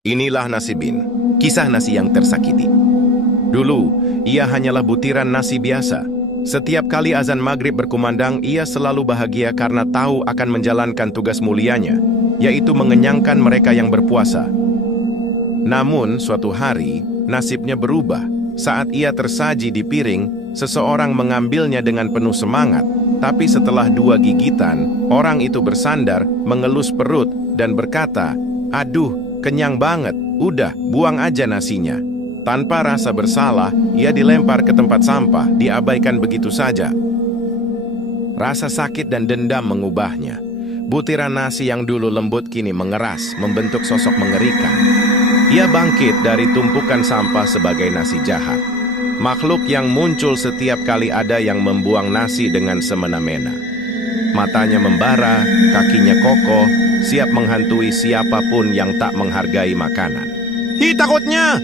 Inilah nasi Bin, kisah nasi yang tersakiti. Dulu, ia hanyalah butiran nasi biasa. Setiap kali azan maghrib berkumandang, ia selalu bahagia karena tahu akan menjalankan tugas mulianya, yaitu mengenyangkan mereka yang berpuasa. Namun, suatu hari, nasibnya berubah. Saat ia tersaji di piring, seseorang mengambilnya dengan penuh semangat. Tapi setelah 2 gigitan, orang itu bersandar, mengelus perut, dan berkata, "Aduh, kenyang banget, udah, buang aja nasinya." Tanpa rasa bersalah, ia dilempar ke tempat sampah, diabaikan begitu saja. Rasa sakit dan dendam mengubahnya. Butiran nasi yang dulu lembut kini mengeras, membentuk sosok mengerikan. Ia bangkit dari tumpukan sampah sebagai nasi jahat. Makhluk yang muncul setiap kali ada yang membuang nasi dengan semena-mena. Matanya membara, kakinya kokoh, siap menghantui siapapun yang tak menghargai makanan. "Hi, takutnya!